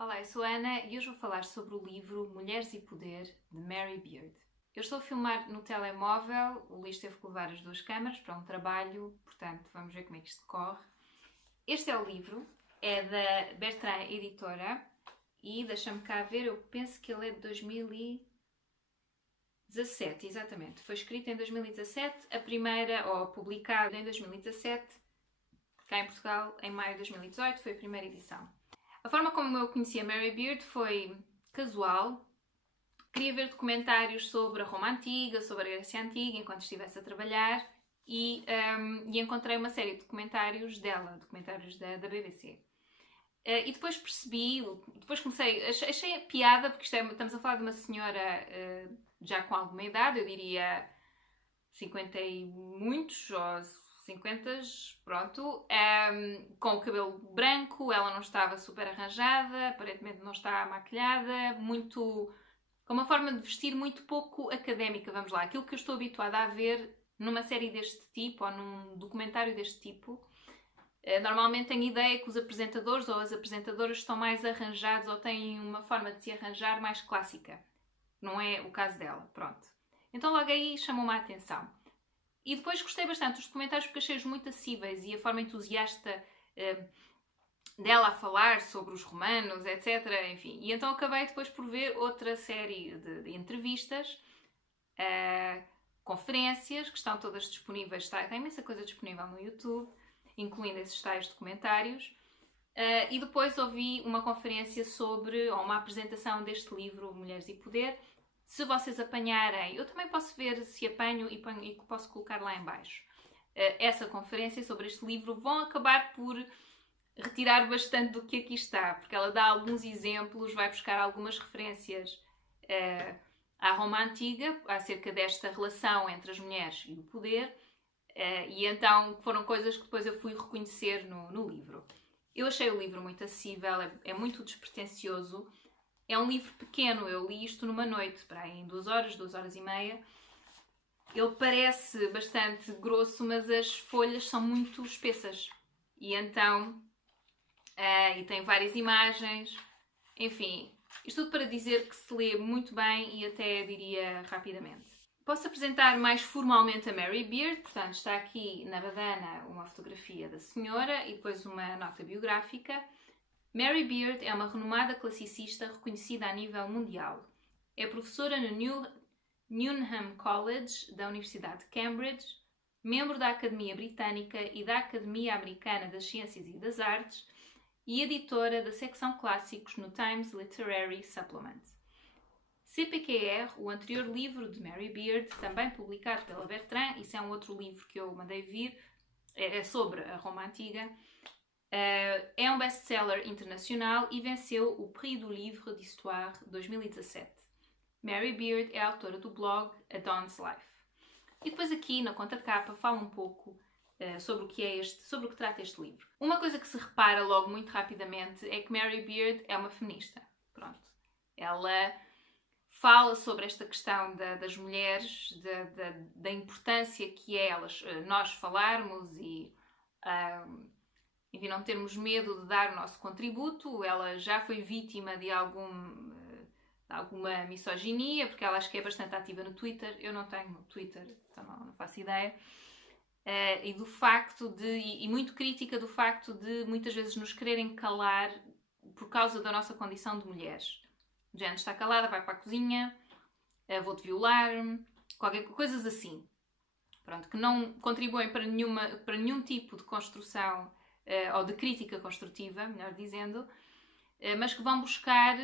Olá, eu sou a Ana e hoje vou falar sobre o livro Mulheres e Poder, de Mary Beard. Eu estou a filmar no telemóvel, o Luís teve que levar as duas câmaras para um trabalho, portanto vamos ver como é que isto corre. Este é o livro, é da Bertrand Editora e deixa-me cá ver, eu penso que ele é de 2017, exatamente. Foi escrito em 2017, a primeira, ou publicado em 2017, cá em Portugal, em maio de 2018, foi a primeira edição. A forma como eu conheci a Mary Beard foi casual. Queria ver documentários sobre a Roma Antiga, sobre a Grécia Antiga, enquanto estivesse a trabalhar e encontrei uma série de documentários dela, documentários da BBC. E depois percebi, depois comecei, achei a piada, porque estamos a falar de uma senhora já com alguma idade, eu diria 50 e muitos, ou 50, pronto, com o cabelo branco, ela não estava super arranjada, aparentemente não está maquilhada, com uma forma de vestir muito pouco académica, vamos lá, aquilo que eu estou habituada a ver numa série deste tipo, ou num documentário deste tipo. Normalmente tenho a ideia que os apresentadores ou as apresentadoras estão mais arranjados ou têm uma forma de se arranjar mais clássica. Não é o caso dela, pronto. Então logo aí chamou-me a atenção. E depois gostei bastante dos documentários porque achei-os muito acessíveis e a forma entusiasta dela a falar sobre os romanos, etc. Enfim. E então acabei depois por ver outra série de entrevistas, conferências, que estão todas disponíveis. Tem imensa coisa disponível no YouTube, incluindo esses tais documentários. E depois ouvi uma conferência ou uma apresentação deste livro, Mulheres e Poder. Se vocês apanharem, eu também posso ver se apanho e posso colocar lá em baixo. Essa conferência sobre este livro vão acabar por retirar bastante do que aqui está, porque ela dá alguns exemplos, vai buscar algumas referências à Roma Antiga, acerca desta relação entre as mulheres e o poder, e então foram coisas que depois eu fui reconhecer no livro. Eu achei o livro muito acessível, é muito despretensioso. É um livro pequeno, eu li isto numa noite, para aí em 2 horas e meia. Ele parece bastante grosso, mas as folhas são muito espessas. E então, e tem várias imagens. Enfim, isto tudo para dizer que se lê muito bem e até diria rapidamente. Posso apresentar mais formalmente a Mary Beard, portanto está aqui na badana uma fotografia da senhora e depois uma nota biográfica. Mary Beard é uma renomada classicista reconhecida a nível mundial. É professora no Newnham College da Universidade de Cambridge, membro da Academia Britânica e da Academia Americana das Ciências e das Artes e editora da secção Clássicos no Times Literary Supplement. CPQR, o anterior livro de Mary Beard, também publicado pela Bertrand, isso é um outro livro que eu mandei vir, é sobre a Roma Antiga. É um best-seller internacional e venceu o Prix du Livre d'Histoire 2017. Mary Beard é autora do blog A Dawn's Life. E depois aqui na contracapa fala um pouco sobre o que trata este livro. Uma coisa que se repara logo muito rapidamente é que Mary Beard é uma feminista. Pronto. Ela fala sobre esta questão das mulheres, da importância que é nós falarmos e enfim, não termos medo de dar o nosso contributo. Ela já foi vítima de alguma misoginia, porque ela acho que é bastante ativa no Twitter. Eu não tenho Twitter, então não faço ideia. E do facto e muito crítica do facto de muitas vezes nos quererem calar por causa da nossa condição de mulheres. O género está calada, vai para a cozinha, vou-te violar, coisas assim. Pronto, que não contribuem para nenhum tipo de construção ou de crítica construtiva, melhor dizendo, mas que vão buscar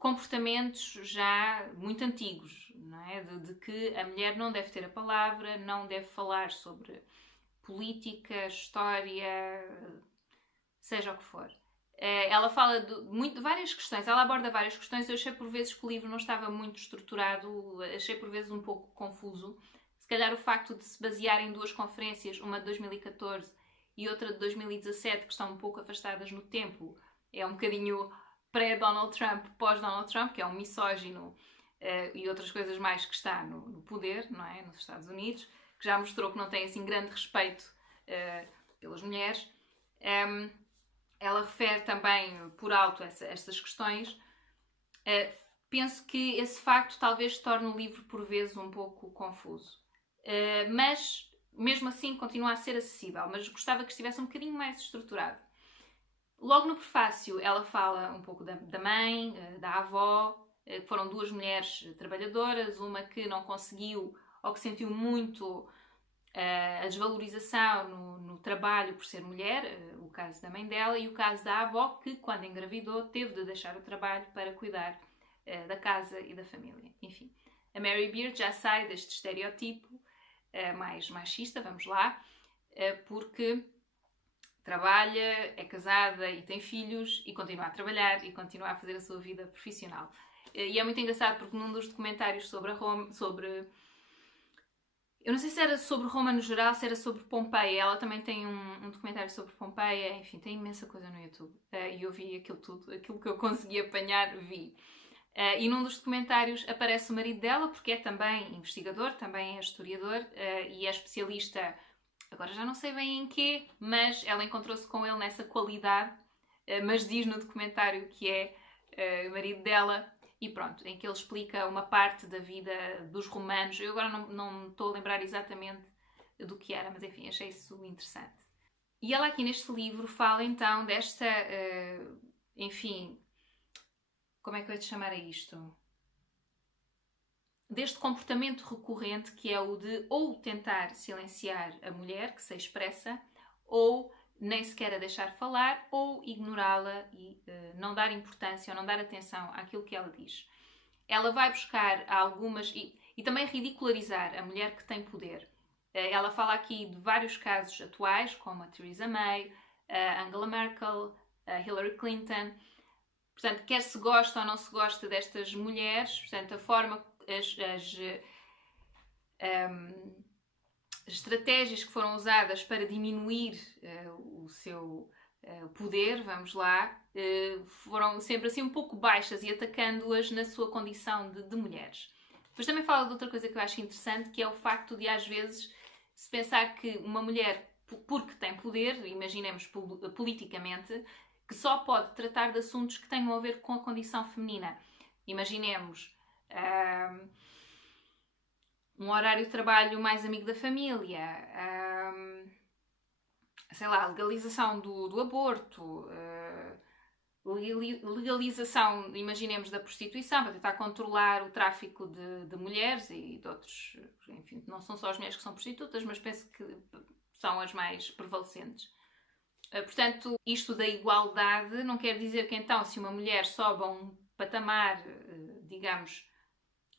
comportamentos já muito antigos, não é? De que a mulher não deve ter a palavra, não deve falar sobre política, história, seja o que for. Ela fala de várias questões, ela aborda várias questões. Eu achei por vezes que o livro não estava muito estruturado, achei por vezes um pouco confuso. Se calhar o facto de se basear em 2 conferências, uma de 2014 e outra de 2017, que estão um pouco afastadas no tempo, é um bocadinho pré-Donald Trump, pós-Donald Trump, que é um misógino e outras coisas mais que está no poder, não é? Nos Estados Unidos, que já mostrou que não tem assim grande respeito pelas mulheres. ela refere também por alto estas questões. Penso que esse facto talvez torne o livro por vezes um pouco confuso. Mas, mesmo assim, continua a ser acessível, mas gostava que estivesse um bocadinho mais estruturado. Logo no prefácio, ela fala um pouco da mãe, da avó, que foram duas mulheres trabalhadoras, uma que não conseguiu ou que sentiu muito a desvalorização no trabalho por ser mulher, o caso da mãe dela, e o caso da avó, que quando engravidou teve de deixar o trabalho para cuidar da casa e da família. Enfim, a Mary Beard já sai deste estereótipo mais machista, vamos lá, porque trabalha, é casada e tem filhos e continua a trabalhar e continua a fazer a sua vida profissional. E é muito engraçado porque num dos documentários sobre eu não sei se era sobre Roma no geral, se era sobre Pompeia. Ela também tem um documentário sobre Pompeia. Enfim, tem imensa coisa no YouTube. E eu vi aquilo tudo. Aquilo que eu consegui apanhar, vi. E num dos documentários aparece o marido dela, porque é também investigador, também é historiador e é especialista, agora já não sei bem em quê, mas ela encontrou-se com ele nessa qualidade, mas diz no documentário que é o marido dela. E pronto, em que ele explica uma parte da vida dos romanos. Eu agora não estou a lembrar exatamente do que era, mas enfim, achei isso interessante. E ela aqui neste livro fala então desta, enfim, como é que eu ia te chamar a isto? Deste comportamento recorrente que é o de ou tentar silenciar a mulher que se expressa, ou nem sequer a deixar falar, ou ignorá-la e não dar importância ou não dar atenção àquilo que ela diz. Ela vai buscar algumas... E também ridicularizar a mulher que tem poder. Ela fala aqui de vários casos atuais, como a Theresa May, a Angela Merkel, a Hillary Clinton. Portanto, quer se gosta ou não se gosta destas mulheres, portanto, a forma... as estratégias que foram usadas para diminuir o seu poder, vamos lá, foram sempre assim um pouco baixas e atacando-as na sua condição de mulheres. Depois também fala de outra coisa que eu acho interessante, que é o facto de às vezes se pensar que uma mulher, porque tem poder, imaginemos politicamente, que só pode tratar de assuntos que tenham a ver com a condição feminina. Imaginemos um horário de trabalho mais amigo da família, sei lá, legalização do aborto, legalização, imaginemos, da prostituição, para tentar controlar o tráfico de mulheres e de outros, enfim, não são só as mulheres que são prostitutas, mas penso que são as mais prevalecentes. Portanto, isto da igualdade não quer dizer que então, se uma mulher sobe a um patamar, digamos,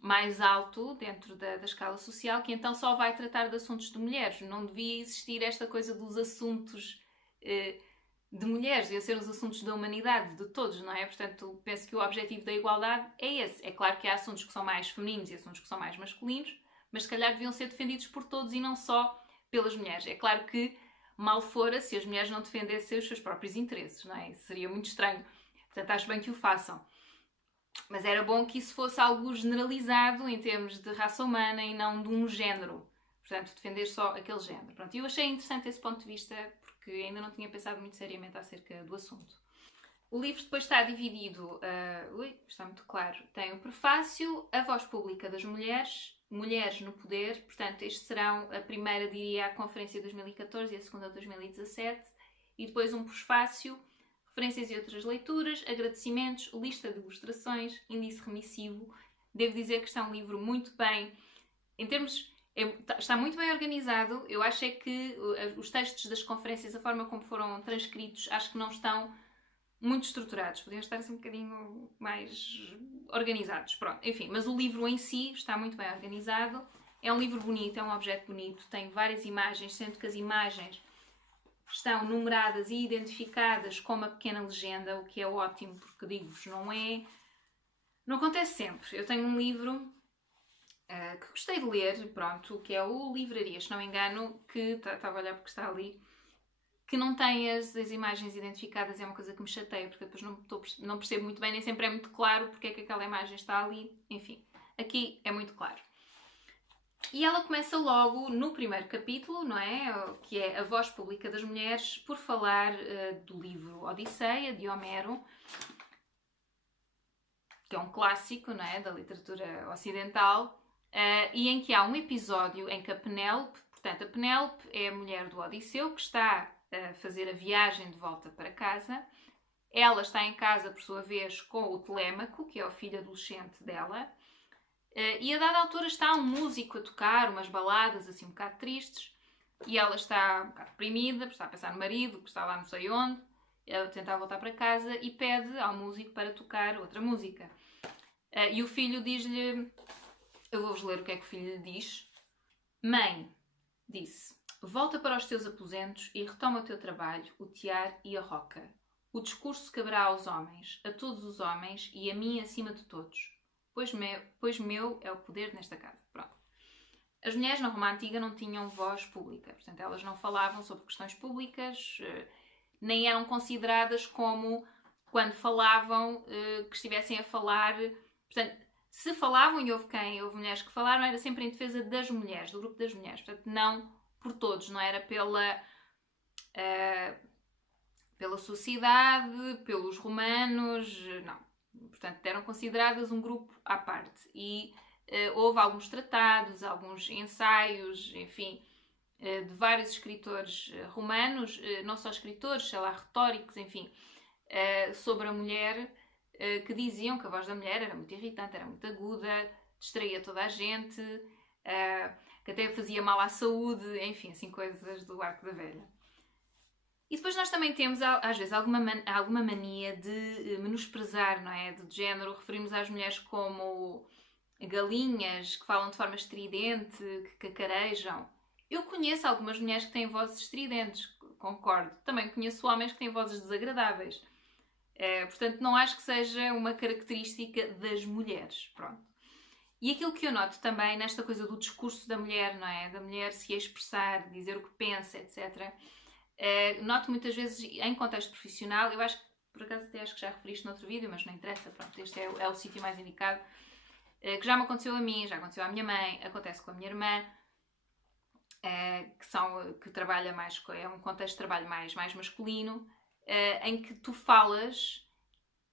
mais alto dentro da escala social, que então só vai tratar de assuntos de mulheres. Não devia existir esta coisa dos assuntos de mulheres, devia ser os assuntos da humanidade, de todos, não é? Portanto, penso que o objetivo da igualdade é esse. É claro que há assuntos que são mais femininos e assuntos que são mais masculinos, mas se calhar deviam ser defendidos por todos e não só pelas mulheres. É claro que mal fora se as mulheres não defendessem os seus próprios interesses, não é? Isso seria muito estranho. Portanto, acho bem que o façam. Mas era bom que isso fosse algo generalizado em termos de raça humana e não de um género. Portanto, defender só aquele género. Pronto, eu achei interessante esse ponto de vista porque ainda não tinha pensado muito seriamente acerca do assunto. O livro depois está dividido... está muito claro. Tem o prefácio, a voz pública das mulheres, mulheres no poder. Portanto, estes serão a primeira, diria, a conferência de 2014 e a segunda de 2017. E depois um prefácio... referências e outras leituras, agradecimentos, lista de ilustrações, índice remissivo. Devo dizer que está um livro muito bem, em termos, está muito bem organizado. Eu acho é que os textos das conferências, a forma como foram transcritos, acho que não estão muito estruturados. Podiam estar assim um bocadinho mais organizados. Pronto, enfim, mas o livro em si está muito bem organizado. É um livro bonito, é um objeto bonito, tem várias imagens, sendo que as imagens estão numeradas e identificadas com uma pequena legenda, o que é ótimo, porque digo-vos, não acontece sempre. Eu tenho um livro que gostei de ler, pronto, que é o Livrarias, se não me engano, que estava a olhar porque está ali, que não tem as imagens identificadas, é uma coisa que me chateia, porque depois não percebo muito bem, nem sempre é muito claro porque é que aquela imagem está ali, enfim. Aqui é muito claro. E ela começa logo no primeiro capítulo, não é? Que é A Voz Pública das Mulheres, por falar do livro Odisseia, de Homero, que é um clássico, não é? Da literatura ocidental, e em que há um episódio em que a Penélope, portanto, a Penélope é a mulher do Odisseu, que está a fazer a viagem de volta para casa. Ela está em casa, por sua vez, com o Telêmaco, que é o filho adolescente dela. E a dada altura está um músico a tocar umas baladas assim um bocado tristes, e ela está um bocado deprimida, porque está a pensar no marido, que está lá não sei onde. Ela tenta voltar para casa e pede ao músico para tocar outra música. E o filho diz-lhe... Eu vou-vos ler o que é que o filho lhe diz. Mãe, disse, volta para os teus aposentos e retoma o teu trabalho, o tear e a roca. O discurso caberá aos homens, a todos os homens e a mim acima de todos. Pois meu é o poder nesta casa. Pronto. As mulheres na Roma Antiga não tinham voz pública. Portanto, elas não falavam sobre questões públicas, nem eram consideradas como, quando falavam, que estivessem a falar... Portanto, se falavam, e houve mulheres que falaram, era sempre em defesa das mulheres, do grupo das mulheres. Portanto, não por todos, não era pela sociedade, pelos romanos, não. Portanto, eram consideradas um grupo à parte. E houve alguns tratados, alguns ensaios, enfim, de vários escritores romanos, não só escritores, sei lá, retóricos, enfim, sobre a mulher, que diziam que a voz da mulher era muito irritante, era muito aguda, distraía toda a gente, que até fazia mal à saúde, enfim, assim, coisas do arco da velha. E depois nós também temos, às vezes, alguma mania de menosprezar, não é? De género, referimos às mulheres como galinhas, que falam de forma estridente, que cacarejam. Eu conheço algumas mulheres que têm vozes estridentes, concordo. Também conheço homens que têm vozes desagradáveis. Portanto, não acho que seja uma característica das mulheres. Pronto. E aquilo que eu noto também nesta coisa do discurso da mulher, não é? Da mulher se expressar, dizer o que pensa, etc., noto muitas vezes em contexto profissional, eu acho que, por acaso até acho que já referiste no outro vídeo, mas não interessa, pronto, este é o sítio mais indicado, que já me aconteceu a mim, já aconteceu à minha mãe, acontece com a minha irmã, que trabalha mais, é um contexto de trabalho mais masculino, em que tu falas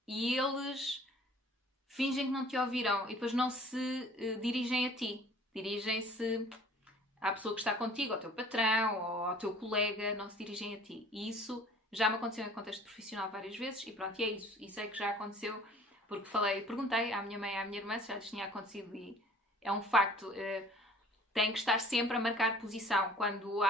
e eles fingem que não te ouviram e depois não se dirigem a ti, dirigem-se à pessoa que está contigo, ao teu patrão ou ao teu colega, não se dirigem a ti. E isso já me aconteceu em contexto profissional várias vezes e pronto, e é isso. E sei que já aconteceu porque perguntei à minha mãe e à minha irmã se já lhes tinha acontecido e é um facto. Tem que estar sempre a marcar posição quando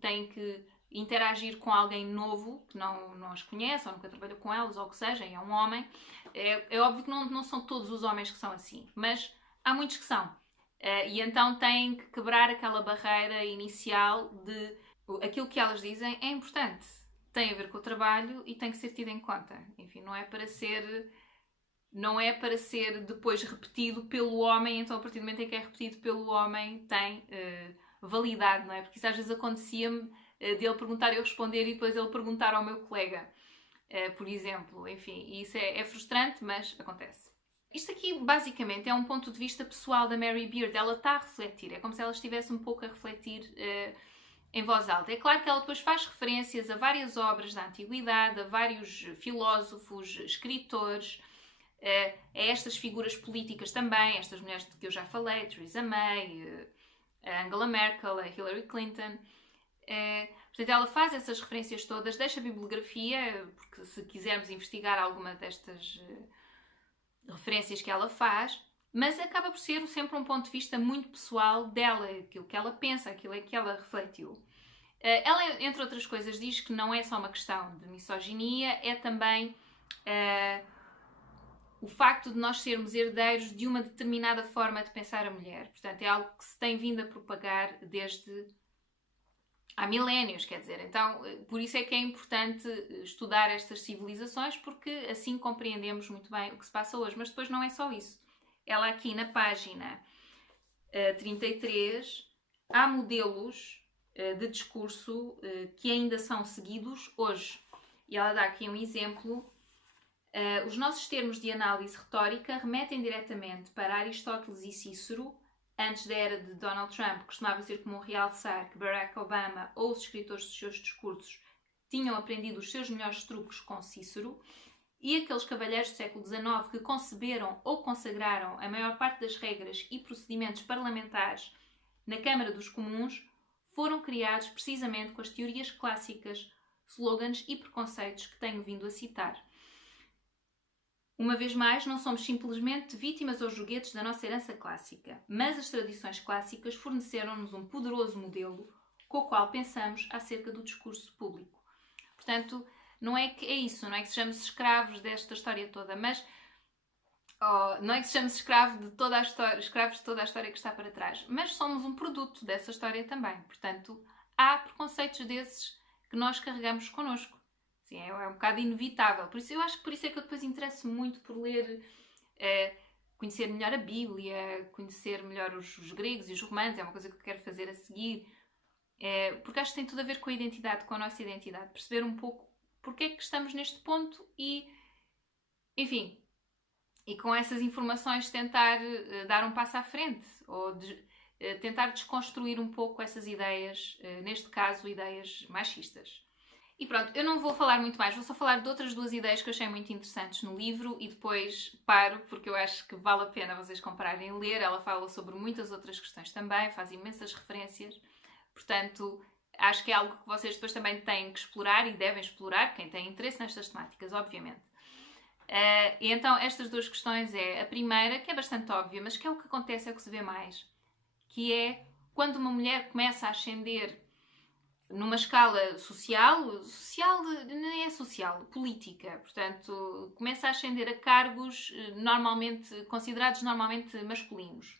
tem que interagir com alguém novo que não as conhece ou nunca trabalhou com elas ou o que seja, é um homem. É óbvio que não são todos os homens que são assim, mas há muitos que são. E então têm que quebrar aquela barreira inicial de aquilo que elas dizem é importante, tem a ver com o trabalho e tem que ser tido em conta. Enfim, não é para ser depois repetido pelo homem, então a partir do momento em que é repetido pelo homem tem validade, não é? Porque isso às vezes acontecia-me de ele perguntar e eu responder e depois ele perguntar ao meu colega, por exemplo. Enfim, e isso é frustrante, mas acontece. Isto aqui, basicamente, é um ponto de vista pessoal da Mary Beard. Ela está a refletir. É como se ela estivesse um pouco a refletir em voz alta. É claro que ela depois faz referências a várias obras da Antiguidade, a vários filósofos, escritores, a estas figuras políticas também, estas mulheres de que eu já falei, Theresa May, a Angela Merkel, a Hillary Clinton. Portanto, ela faz essas referências todas, deixa a bibliografia, porque se quisermos investigar alguma destas referências que ela faz, mas acaba por ser sempre um ponto de vista muito pessoal dela, aquilo que ela pensa, aquilo é que ela refletiu. Ela, entre outras coisas, diz que não é só uma questão de misoginia, é também o facto de nós sermos herdeiros de uma determinada forma de pensar a mulher. Portanto, é algo que se tem vindo a propagar desde há milénios, quer dizer. Então, por isso é que é importante estudar estas civilizações, porque assim compreendemos muito bem o que se passa hoje. Mas depois não é só isso. Ela aqui na página 33, há modelos de discurso que ainda são seguidos hoje. E ela dá aqui um exemplo. Os nossos termos de análise retórica remetem diretamente para Aristóteles e Cícero, antes da era de Donald Trump, costumava ser comum realçar que Barack Obama ou os escritores dos seus discursos tinham aprendido os seus melhores truques com Cícero, e aqueles cavalheiros do século XIX que conceberam ou consagraram a maior parte das regras e procedimentos parlamentares na Câmara dos Comuns foram criados precisamente com as teorias clássicas, slogans e preconceitos que tenho vindo a citar. Uma vez mais, não somos simplesmente vítimas ou joguetes da nossa herança clássica, mas as tradições clássicas forneceram-nos um poderoso modelo com o qual pensamos acerca do discurso público. Portanto, não é que é isso, não é que sejamos escravos desta história toda, mas não é que sejamos escravos de toda a história que está para trás, mas somos um produto dessa história também. Portanto, há preconceitos desses que nós carregamos connosco. Sim, é um bocado inevitável. Eu acho que por isso é que eu depois interesso muito por ler, conhecer melhor a Bíblia, conhecer melhor os gregos e os romanos, é uma coisa que eu quero fazer a seguir, porque acho que tem tudo a ver com a identidade, com a nossa identidade, perceber um pouco porque é que estamos neste ponto e, enfim, e com essas informações tentar dar um passo à frente ou tentar desconstruir um pouco essas ideias, neste caso, ideias machistas. E pronto, eu não vou falar muito mais, vou só falar de outras duas ideias que eu achei muito interessantes no livro e depois paro, porque eu acho que vale a pena vocês comprarem e ler. Ela fala sobre muitas outras questões também, faz imensas referências, portanto, acho que é algo que vocês depois também têm que explorar e devem explorar, quem tem interesse nestas temáticas, obviamente. E então, estas duas questões a primeira, que é bastante óbvia, mas que é o que acontece, é o que se vê mais, que é quando uma mulher começa a ascender numa escala social, nem é social, política, portanto, começa a ascender a cargos considerados normalmente masculinos.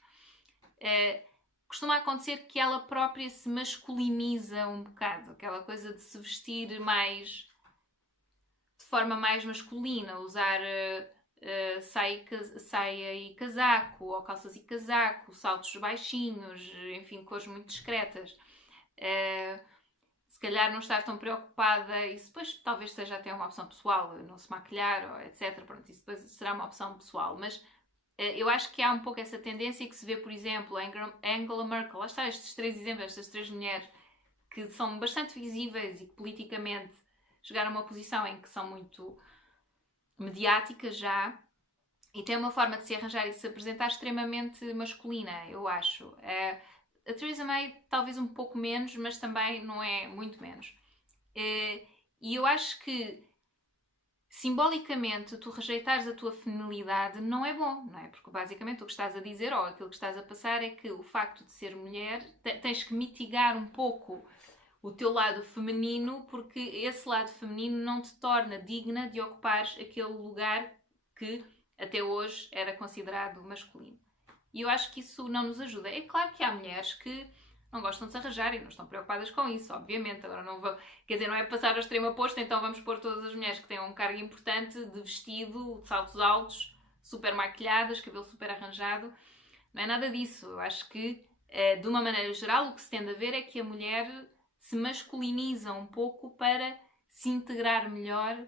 Costuma acontecer que ela própria se masculiniza um bocado, aquela coisa de se vestir de forma mais masculina, usar saia e casaco, ou calças e casaco, saltos baixinhos, enfim, cores muito discretas. Se calhar não estar tão preocupada, isso depois talvez seja até uma opção pessoal, não se maquilhar, ou etc. Pronto, isso depois será uma opção pessoal, mas eu acho que há um pouco essa tendência que se vê, por exemplo, Angela Merkel, lá está estes três exemplos, estas três mulheres que são bastante visíveis e que politicamente chegaram a uma posição em que são muito mediáticas já e têm uma forma de se arranjar e de se apresentar extremamente masculina, eu acho. A Theresa May talvez um pouco menos, mas também não é muito menos. E eu acho que simbolicamente tu rejeitares a tua feminilidade não é bom, não é? Porque basicamente o que estás a dizer ou aquilo que estás a passar é que o facto de ser mulher tens que mitigar um pouco o teu lado feminino, porque esse lado feminino não te torna digna de ocupares aquele lugar que até hoje era considerado masculino. E eu acho que isso não nos ajuda. É claro que há mulheres que não gostam de se arranjar e não estão preocupadas com isso, obviamente. Agora não vou... Quer dizer, não é passar ao extremo oposto, então vamos pôr todas as mulheres que têm um cargo importante de vestido, de saltos altos, super maquilhadas, cabelo super arranjado. Não é nada disso. Eu acho que, de uma maneira geral, o que se tende a ver é que a mulher se masculiniza um pouco para se integrar melhor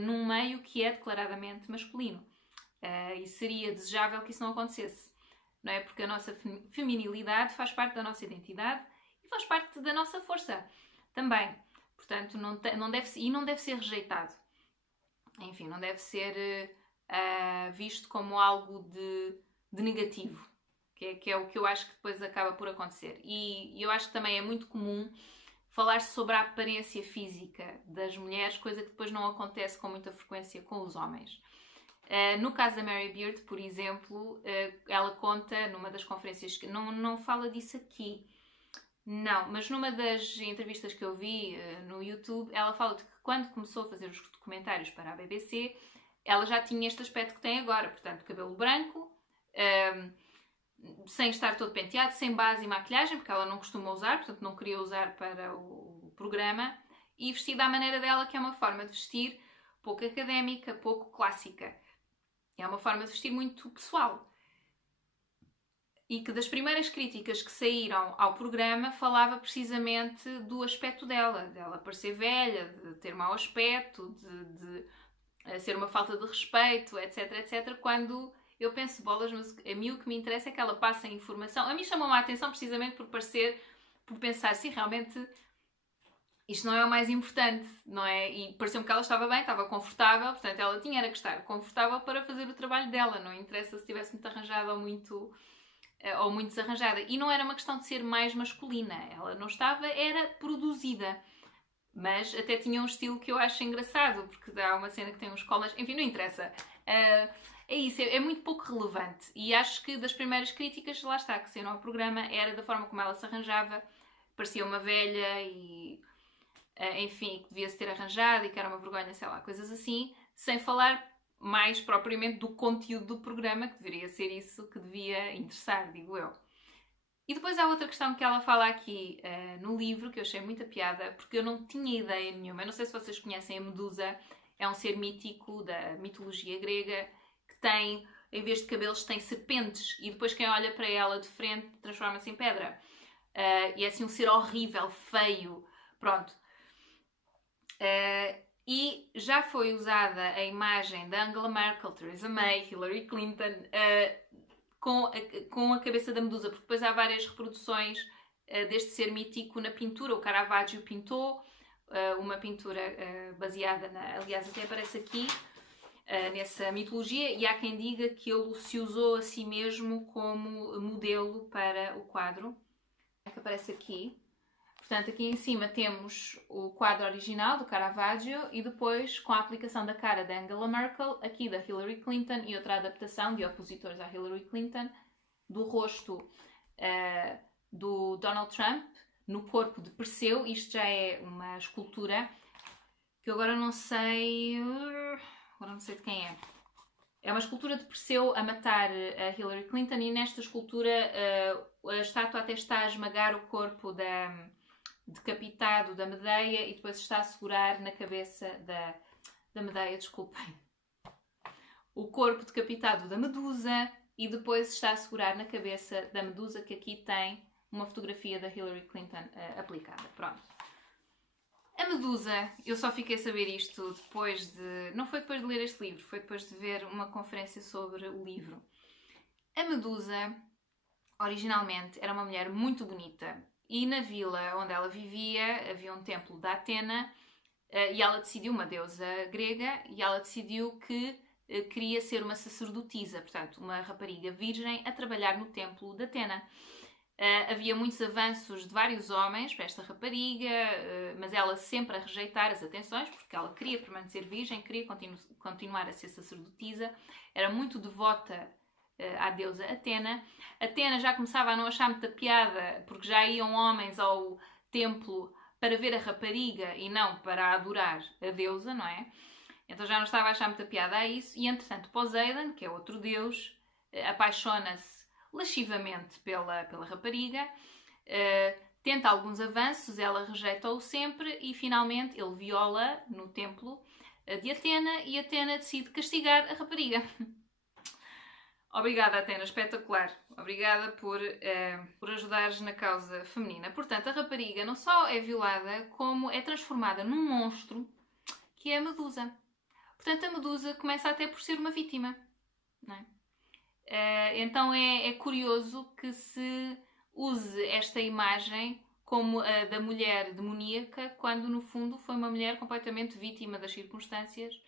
num meio que é declaradamente masculino. E seria desejável que isso não acontecesse. Não é? Porque a nossa feminilidade faz parte da nossa identidade e faz parte da nossa força também. Portanto, não deve ser rejeitado. Enfim, não deve ser visto como algo de negativo, que é o que eu acho que depois acaba por acontecer. E eu acho que também é muito comum falar-se sobre a aparência física das mulheres, coisa que depois não acontece com muita frequência com os homens. No caso da Mary Beard, por exemplo, ela conta numa das conferências, que não fala disso aqui, não, mas numa das entrevistas que eu vi no YouTube, ela fala de que quando começou a fazer os documentários para a BBC, ela já tinha este aspecto que tem agora, portanto, cabelo branco, sem estar todo penteado, sem base e maquilhagem, porque ela não costuma usar, portanto não queria usar para o programa, e vestida à maneira dela, que é uma forma de vestir pouco académica, pouco clássica. É uma forma de vestir muito pessoal. E que das primeiras críticas que saíram ao programa falava precisamente do aspecto dela parecer velha, de ter mau aspecto, de ser uma falta de respeito, etc, etc, quando eu penso bolas, mas a mim o que me interessa é que ela passe a informação. A mim chamou-me a atenção precisamente por pensar se realmente isto não é o mais importante, não é? E pareceu-me que ela estava bem, estava confortável, portanto ela tinha era que estar confortável para fazer o trabalho dela, não interessa se estivesse muito arranjada ou muito desarranjada. E não era uma questão de ser mais masculina, ela não estava, era produzida. Mas até tinha um estilo que eu acho engraçado, porque há uma cena que tem uns colas, enfim, não interessa. É isso, é muito pouco relevante. E acho que das primeiras críticas, lá está, que saiu ao programa, era da forma como ela se arranjava. Parecia uma velha e, enfim, que devia-se ter arranjado e que era uma vergonha, sei lá, coisas assim. Sem falar mais propriamente do conteúdo do programa, que deveria ser isso que devia interessar, digo eu. E depois há outra questão que ela fala aqui no livro, que eu achei muita piada, porque eu não tinha ideia nenhuma. Eu não sei se vocês conhecem a Medusa, é um ser mítico da mitologia grega, que tem, em vez de cabelos, tem serpentes, e depois quem olha para ela de frente transforma-se em pedra. E é assim um ser horrível, feio, pronto. E já foi usada a imagem da Angela Merkel, Theresa May, Hillary Clinton, com a cabeça da Medusa, porque depois há várias reproduções deste ser mítico na pintura. O Caravaggio pintou uma pintura baseada aliás, até aparece aqui, nessa mitologia, e há quem diga que ele se usou a si mesmo como modelo para o quadro que aparece aqui. Portanto, aqui em cima temos o quadro original do Caravaggio e depois, com a aplicação da cara da Angela Merkel, aqui da Hillary Clinton e outra adaptação de opositores à Hillary Clinton, do rosto do Donald Trump no corpo de Perseu. Isto já é uma escultura que eu agora não sei de quem é. É uma escultura de Perseu a matar a Hillary Clinton, e nesta escultura a estátua até está a esmagar o corpo decapitado da Medeia e depois está a segurar na cabeça da Medeia, desculpem, o corpo decapitado da Medusa, e depois está a segurar na cabeça da Medusa, que aqui tem uma fotografia da Hillary Clinton aplicada. Pronto. A Medusa, eu só fiquei a saber isto depois de... Não foi depois de ler este livro, foi depois de ver uma conferência sobre o livro. A Medusa, originalmente, era uma mulher muito bonita. E na vila onde ela vivia havia um templo de Atena, e ela decidiu, uma deusa grega, e ela decidiu que queria ser uma sacerdotisa, portanto, uma rapariga virgem a trabalhar no templo de Atena. Havia muitos avanços de vários homens para esta rapariga, mas ela sempre a rejeitar as atenções, porque ela queria permanecer virgem, queria continuar a ser sacerdotisa, era muito devota à deusa Atena. Atena já começava a não achar muita piada, porque já iam homens ao templo para ver a rapariga e não para adorar a deusa, não é? Então já não estava a achar muita piada a isso, e entretanto Poseidon, que é outro deus, apaixona-se lascivamente pela rapariga, tenta alguns avanços, ela rejeita-o sempre, e finalmente ele viola no templo de Atena, e Atena decide castigar a rapariga. Obrigada, Atena, espetacular. Obrigada por ajudares na causa feminina. Portanto, a rapariga não só é violada, como é transformada num monstro, que é a Medusa. Portanto, a Medusa começa até por ser uma vítima, não é? Então é curioso que se use esta imagem como a da mulher demoníaca, quando no fundo foi uma mulher completamente vítima das circunstâncias,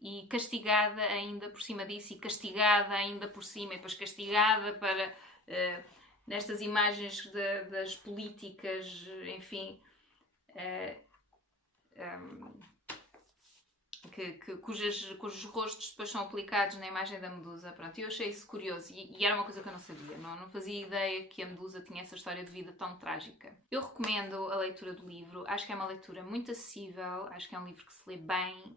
e castigada ainda por cima disso, e castigada ainda por cima, e depois castigada para nestas imagens das políticas, enfim, cujos rostos depois são aplicados na imagem da Medusa. Pronto, eu achei isso curioso, e era uma coisa que eu não sabia, não fazia ideia que a Medusa tinha essa história de vida tão trágica. Eu recomendo a leitura do livro, acho que é uma leitura muito acessível, acho que é um livro que se lê bem,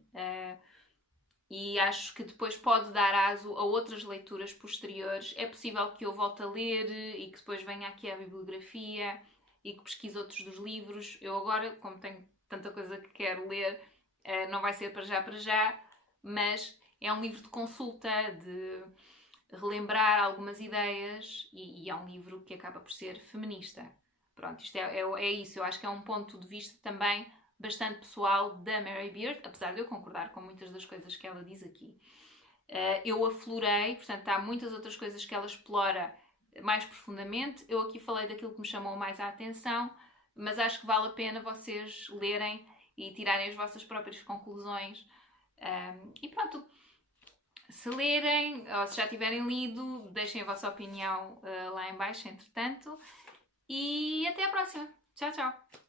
e acho que depois pode dar aso a outras leituras posteriores. É possível que eu volte a ler e que depois venha aqui à bibliografia e que pesquise outros dos livros. Eu agora, como tenho tanta coisa que quero ler, não vai ser para já, mas é um livro de consulta, de relembrar algumas ideias, e é um livro que acaba por ser feminista. Pronto, isto é isso. Eu acho que é um ponto de vista também bastante pessoal da Mary Beard, apesar de eu concordar com muitas das coisas que ela diz aqui. Eu aflorei, portanto, há muitas outras coisas que ela explora mais profundamente. Eu aqui falei daquilo que me chamou mais a atenção, mas acho que vale a pena vocês lerem e tirarem as vossas próprias conclusões. E pronto, se lerem ou se já tiverem lido, deixem a vossa opinião lá em baixo, entretanto. E até à próxima. Tchau, tchau!